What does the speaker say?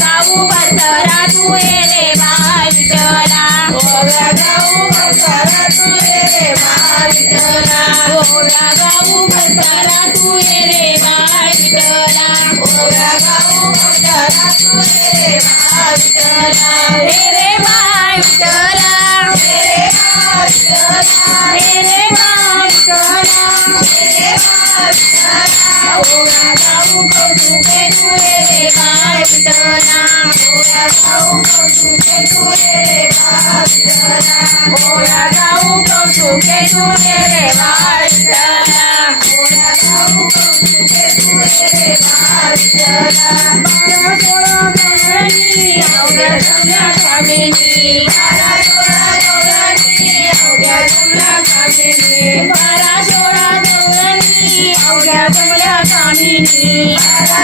गाऊ भरतरा तू ये रे बाळ विठ्ठला ओव्या गाऊ भरतरा तू ये रे बाळ विठ्ठला ओव्या गाऊ भरतरा तू ये रे बाळ विठ्ठला ओव्या गाऊ भरतरा तू ये रे बाळ विठ्ठला हे रे बाळ विठ्ठला हे रे बाळ विठ्ठला हे रे बाळ विठ्ठला हे रे बाळ विठ्ठला ओव्या गाऊ कौतुके तू ये रे बाळ विठ्ठला ओव्या गाऊ कौतुके तू ये रे बाळ विठ्ठला ओव्या गाऊ कौतुके तू ये रे बाळ विठ्ठला ओव्या गाऊ कौतुके तू ये रे बाळ विठ्ठला बारा सोळा गवळणी अवघ्या जमल्या कामिनी बारा सोळा गवळणी अवघ्या जमल्या कामिनी बारा सोळा गवळणी अवघ्या जमल्या कामिनी बारा